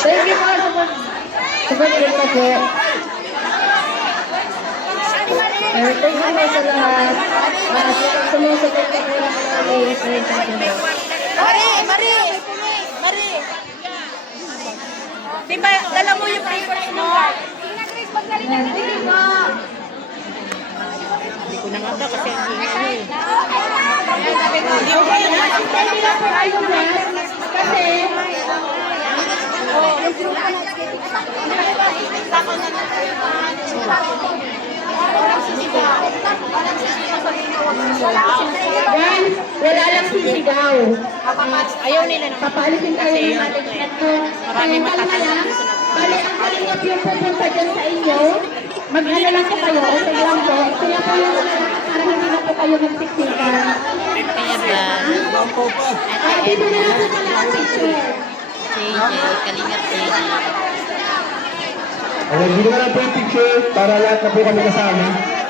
Thank you po sa pag-kita po. Thank you po sa lahat. Sumusunod po po lang namin. Marie! Di ba, dala mo yung papers mo? Hindi ko na nga ba kasi hindi nga eh. Kasi, yan, wala lang sisigaw. Ayaw nila na. Papaalisin tayo ng ating ito. Maraming matatanong. Bali, ang kalingap yung pupunta dyan sa inyo. Mag-ano lang po kayo, okay lang po. Sila po yung para hindi na po kayo magsiksikan. Dito na lang po pala ang picture. JJ, kalingap JJ. Ayan, hindi na lang po yung picture para lahat na po kami kasama.